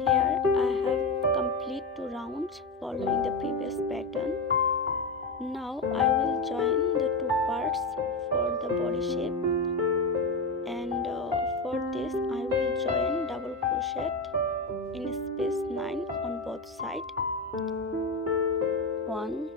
Here I have complete 2 rounds following the previous pattern. Now I will join the 2 parts for the body shape, and for this I will join double crochet in space 9 on both sides. 1